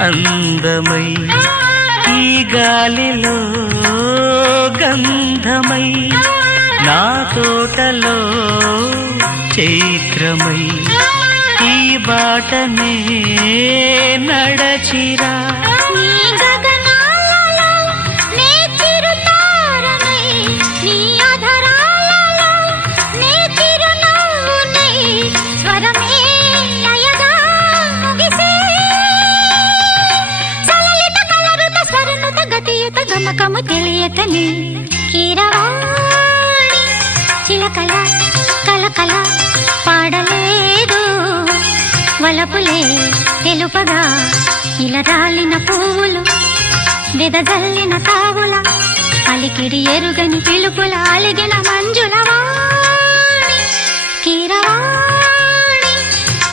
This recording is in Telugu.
అందమై ఈ గాలిలో గంధమై నా తోటలో చైత్రమై ఈ బాటనే నడచిరా గమకము తెలియతని కీరవాణి చిలకల కలకల పాడలేదు వలపులే తెలుపగా ఇలా రాలిన పువ్వులు వెదజల్లిన తావుల అలికిడి ఎరుగని పిలుపుల అలిగిన మంజుల వాణి కీరవాణి